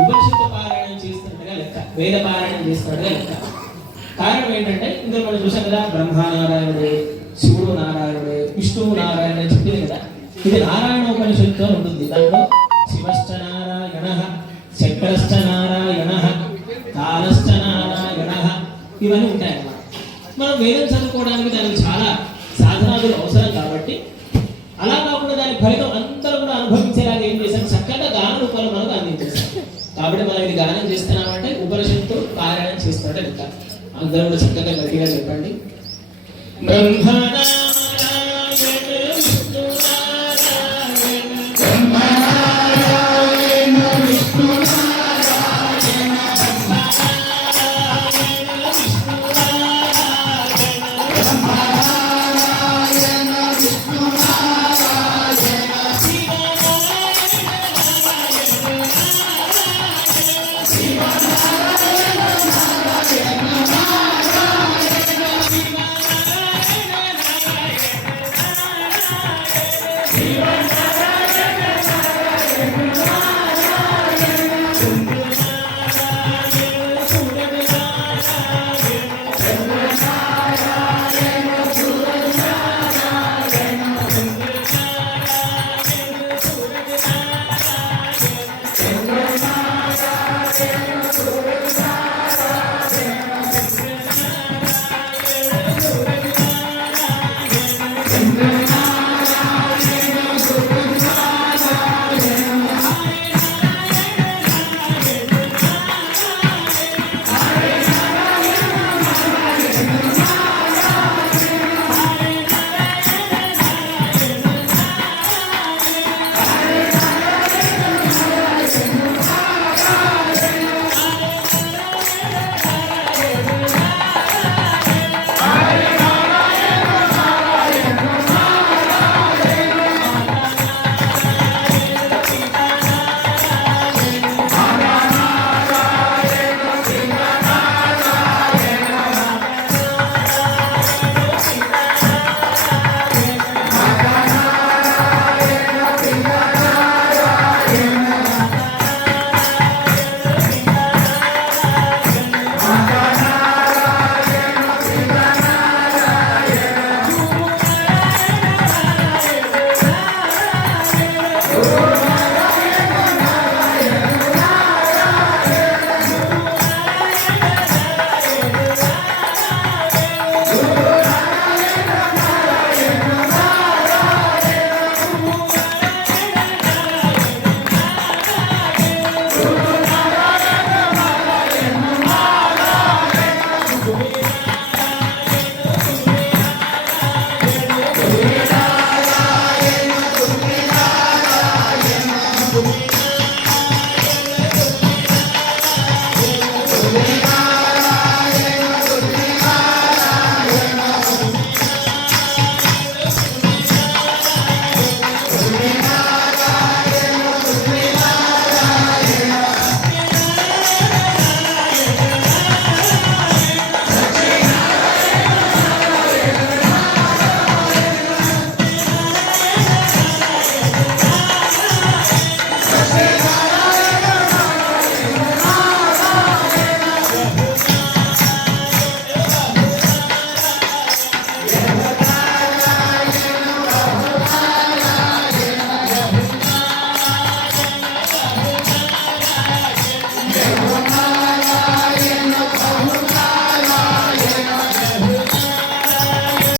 ఉపనిషత్తు పారాయణం చేస్తున్నట్టుగా లెక్క, వేద పారాయణం చేస్తున్నట్టుగా లెక్క. కారణం ఏంటంటే ఇందులో మనం చూసాం కదా, బ్రహ్మనారాయణుడే, శివుడు నారాయణుడే, విష్ణువు నారాయణ చెప్పింది కదా. ఇది నారాయణ ఉపనిషత్తులో ఉంటుంది. దాంట్లో శివశ్చ నారాయణ, చక్రశ్చ నారాయణ, కాలశ్చ నారాయణ ఇవన్నీ ఉంటాయి అన్నమాట. మనం వేదం చదువుకోవడానికి దానికి చాలా సాధనాలు అవసరం కాబట్టి, అలా కాకుండా దాని ఫలితం అందరూ కూడా అనుభవించేలాగా ఏం చేశాం, చక్కగా గాన రూపాలు మనకు అందించేశాం. కాబట్టి మనం ఇది గానం చేస్తున్నామంటే ఉపనిషత్తు పారాయణం చేస్తున్నట్టే లెక్క. అందరూ కూడా చక్కగా గట్టిగా చెప్పండి. Shiva Narayana Narayana